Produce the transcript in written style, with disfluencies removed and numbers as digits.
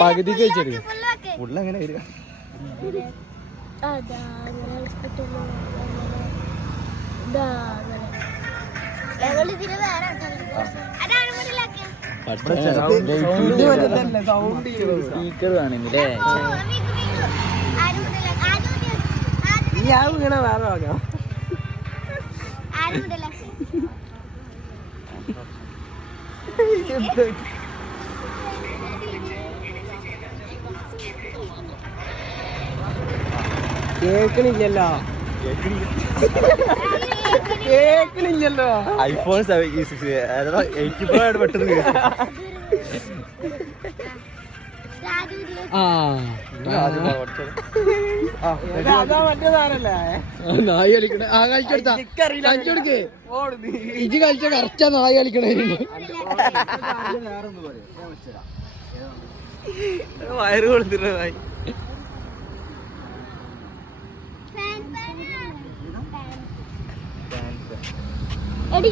പകുതിക്ക് വെച്ചെടുക്ക. ഉള്ള എങ്ങനെ വരിക? സ്പീക്കർ വേണമെങ്കിലേ ഇങ്ങനെ വേറെ നോക്കാം. കേക്കണില്ലല്ലോ. കേക്കണില്ലല്ലോ. ഐഫോൺ 80 Pro ആണ് പെട്ടെന്ന് അതാ മറ്റേ സാധനല്ലേ നായി കളിക്കണ. ആ കളിച്ചെടുത്താ കളിച്ചെടുക്കേ. ഇജ് കളിച്ച കറക്റ്റാ നായി കളിക്കണേരുണ്ട്. വയറ് കൊടുത്തിട്ടായി. എടി